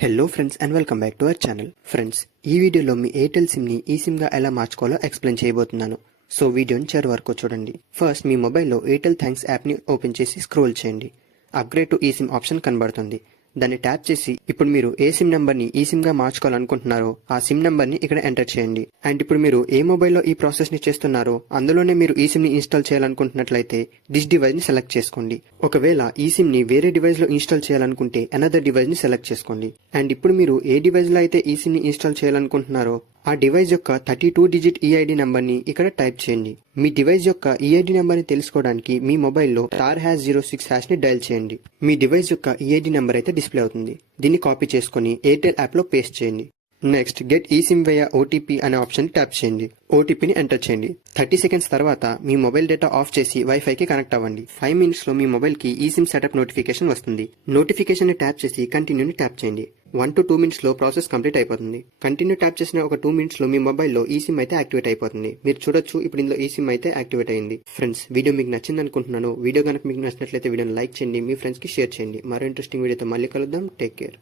Hello friends and welcome back to our channel. Friends, ఈ వీడియోలో మీ Airtel సిమ్ని ఈ సిమ్గా ఎలా మార్చుకోవాలో ఎక్స్ప్లెయిన్ చేయబోతున్నాను. సో వీడియోని చివరి వరకు చూడండి. ఫస్ట్ మీ మొబైల్లో ఎయిర్టెల్ థ్యాంక్స్ యాప్ని ఓపెన్ చేసి స్క్రోల్ చేయండి. అప్గ్రేడ్ టు ఈ సిమ్ ఆప్షన్ కనబడుతుంది. దాన్ని ట్యాప్ చేసి ఇప్పుడు మీరు ఏ సిమ్ నెంబర్ని ఈ సిమ్గా మార్చుకోవాలనుకుంటున్నారో ఆ సిమ్ నెంబర్ని ఇక్కడ ఎంటర్ చేయండి. అండ్ ఇప్పుడు మీరు ఏ మొబైల్లో ఈ ప్రాసెస్ని చేస్తున్నారో అందులోనే మీరు ఈ సిమ్ని ఇన్స్టాల్ చేయాలనుకుంటున్నట్లయితే దిస్ డివైస్ని సెలెక్ట్ చేసుకోండి. ఒకవేళ ఈ సిమ్ని వేరే డివైస్లో ఇన్స్టాల్ చేయాలనుకుంటే అనదర్ డివైస్ని సెలెక్ట్ చేసుకోండి. అండ్ ఇప్పుడు మీరు ఏ డివైస్లో అయితే ఈ సిమ్ని ఇన్స్టాల్ చేయాలనుకుంటున్నారో ఆ డివైస్ యొక్క 32 డిజిట్ ఈఐడి నెంబర్ని ఇక్కడ టైప్ చేయండి. మీ డివైస్ యొక్క ఈఐడి నెంబర్ని తెలుసుకోవడానికి మీ మొబైల్లో *#06# ని డయల్ చేయండి. మీ డివైస్ యొక్క ఈఐడి నెంబర్ అయితే డిస్ప్లే అవుతుంది. దీన్ని కాపీ చేసుకుని ఎయిర్టెల్ యాప్లో పేస్ట్ చేయండి. నెక్స్ట్ గెట్ ఈ సిమ్ వయా ఓటీపీ అనే ఆప్షన్ ట్యాప్ చేయండి. ఓటీపీని ఎంటర్ చేయండి. 30 సెకండ్స్ తర్వాత మీ మొబైల్ డేటా ఆఫ్ చేసి వైఫైకి కనెక్ట్ అవ్వండి. 5 మినిట్స్లో మీ మొబైల్కి ఈ సిమ్ సెటప్ నోటిఫికేషన్ వస్తుంది. నోటిఫికేషన్ ట్యాప్ చేసి కంటిన్యూని ట్యాప్ చేయండి. 1 to 2 మినిట్స్లో ప్రాసెస్ కంప్లీట్ అయిపోతుంది. కంటిన్యూ ట్యాప్ చేసిన ఒక 2 మినిట్స్లో మీ మొబైల్లో ఈ సిమ్ అయితే యాక్టివేట్ అయిపోతుంది. మీరు చూడొచ్చు, ఇప్పుడు ఇందులో ఈ సిమ్ అయితే యాక్టివేట్ అయింది. ఫ్రెండ్స్, వీడియో మీకు నచ్చింది అనుకుంటున్నాను. వీడియో కనుక మీకు నచ్చినట్లయితే వీడియోని లైక్ చేయండి, మీ ఫ్రెండ్స్కి షేర్ చేయండి. మరో ఇంట్రెస్టింగ్ వీడియోతో మళ్ళీ కలుద్దాం. Take care.